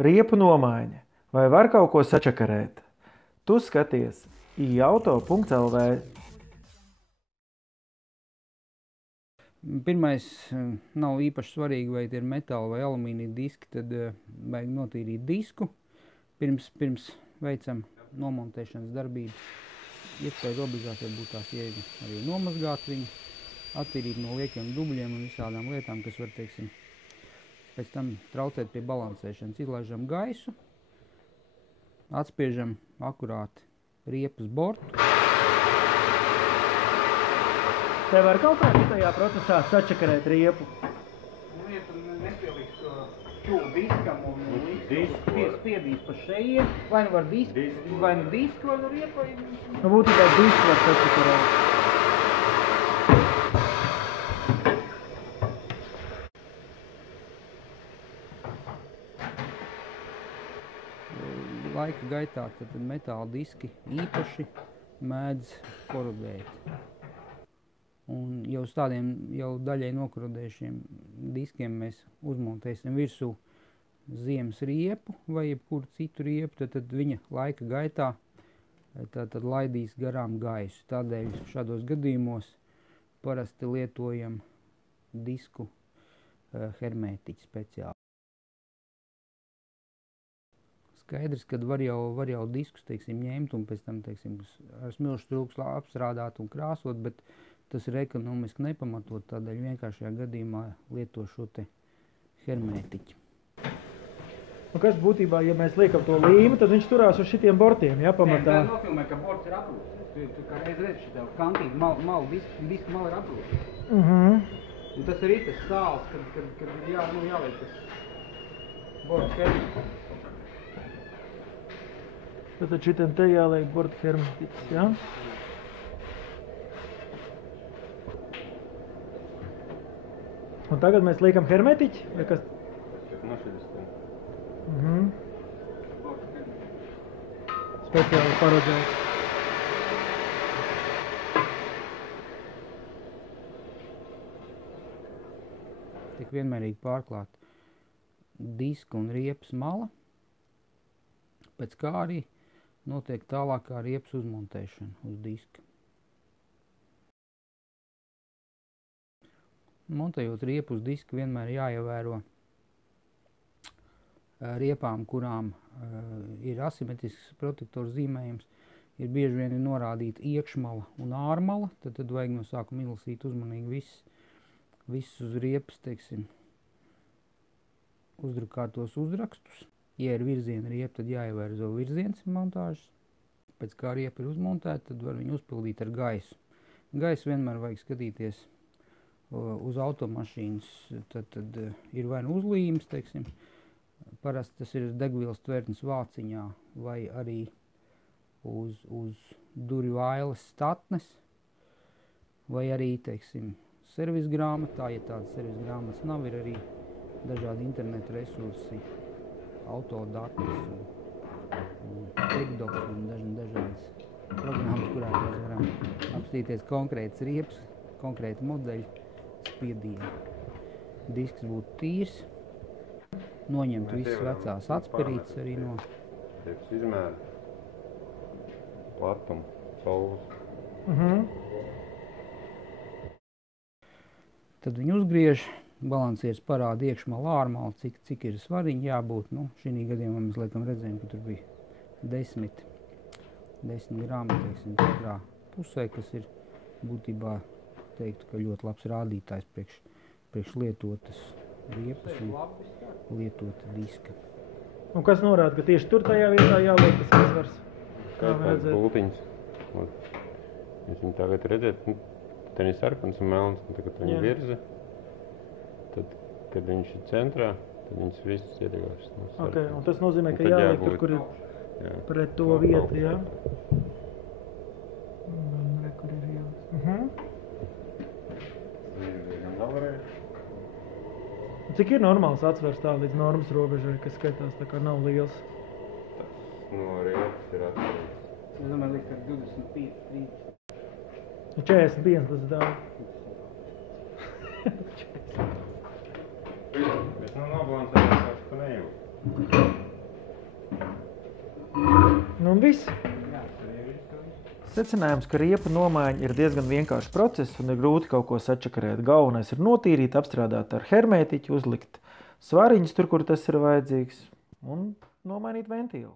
Riepu nomaiņa. Vai var kaut ko sačakarēt? Tu skaties iauto.lv. Pirmais nav īpaši svarīgi, vai tie ir metāla vai alumīnija diski, tad vajag notīrīt disku. Pirms veicam nomontēšanas darbību. Iespēja obligāti var būt tās jēga arī nomazgāt viņu, attīrīt no liekiem dubļiem un visādām lietām, kas var, teiksim, pēc tam traucēt pie balansēšanas. Izlaižam gaisu, atspiežam akurāti riepas bortu. Tev var kaut kā tajā procesā sačakarēt riepu? Nu, ja tu nepieliks čūlu diskam un spiedīs pa šeien, vai nu var disku, vai nu riepa. Nu, būtībā disku var sačakarēt. Laika gaitā tad metāla diski īpaši mēdz korodēt. Un jau uz tādiem jau daļai nokorodējušiem diskiem mēs uzmontēsim virsū ziemas riepu vai jebkuru citu riepu, tad viņa laika gaitā tad laidīs garām gaisu. Tādēļ šādos gadījumos parasti lietojam disku hermētiķi speciāli. Skaidrs, kad var jau diskus, teiksim, ņemt un pēc tam, teiksim, ar smilšu trūkslu apstrādāt un krāsot, bet tas ir ekonomiski nepamatot, tādēļ vienkāršajā gadījumā lieto šo te hermētiķi. Un kas būtībā, ja mēs liekam to līmu, tad viņš turās uz šitiem bortiem, ja, pamatā? Nē, nofilmē, ka borts ir aprūts. Tu kā reiz redzi šitā kantīgi malu disku mala ir aprūts. Un tas arī tas sāls, kad ir jāliek tas borts hermētiķis. Tad šitam te jāliek borts hermētiķis, ja? Un tagad mēs liekam hermētiķi, vai kas? Speciāli paredzēts. Tiek vienmērīgi pārklāt disku un riepas mala, pēc kā arī notiek tālākā riepas uzmontēšana uz diska. Montējot riepu uz disku vienmēr jāievēro riepām, kurām ir asimetrisks protektoru zīmējums, ir bieži vien norādīta iekšmala un ārmala, tad vajag no sākuma izlasīt uzmanīgi visus uz riepas, teiksim, uzdrukātos uzrakstus. Ja ir virziena riepa, tad jāievēro virziens montāžas. Pēc kā riepa ir uzmontēta, tad var viņu uzpildīt ar gaisu. Gaisu vienmēr vajag skatīties uz automašīnas, tad ir vai nu uzlīmes, teiksim, parasti tas ir degvielas tvertnes vāciņā, vai arī uz durvju ailes statnes, vai arī, teiksim, servis grāmatā, ja tādas servis grāmatas nav, ir arī dažādi interneta resursi, autodatas un tekdoki un dažādas programmas, kurās mēs varam apstīties konkrētas riepas, konkrēti modeļi, spiedienu. Disks būtu tīrs, noņemt visas vecās atspirītes arī no. Izmēra platumu, saules. Tad viņu uzgriež, balansieris parāda iekšmalu ārmalu, cik ir svariņi jābūt. Nu, šī gadījumā mēs laikam redzējām, ka tur bija 10 grāmi, teiksim, katrā pusē, kas ir būtībā teiktu, ka ļoti labs rādītājs priekš lietotas riepas un lietota diska. Un kas norāda, ka tieši tur tajā vietā jāliek tas izsvars? Kā var redzēt? Bultiņas. Jūs viņu tagad redzēt, tad ir sarkans un melns, un tagad viņa virza. Tad, kad viņš ir centrā, tad viņas visas iedegās. Ok, un tas nozīmē, ka jāliek tur, kur ir pret to vietu, jā? Re, kur ir jāliek. Cik ir normāls atsvars tā līdz normas robežai, kas skaitās tā kā nav liels? Tas no riepas ir atkarīgs. Es domāju, ka 25, 30. 41 tas ir daudz. Bet nu nobalansējās, ka nejūt. Un viss. Jā, tur jau ir to visu. Secinājums, ka riepu nomaiņa ir diezgan vienkāršs process un ir grūti kaut ko sačakarēt. Galvenais ir notīrīt, apstrādāt ar hermētiķu, uzlikt svariņus tur, kur tas ir vajadzīgs un nomainīt ventīlu.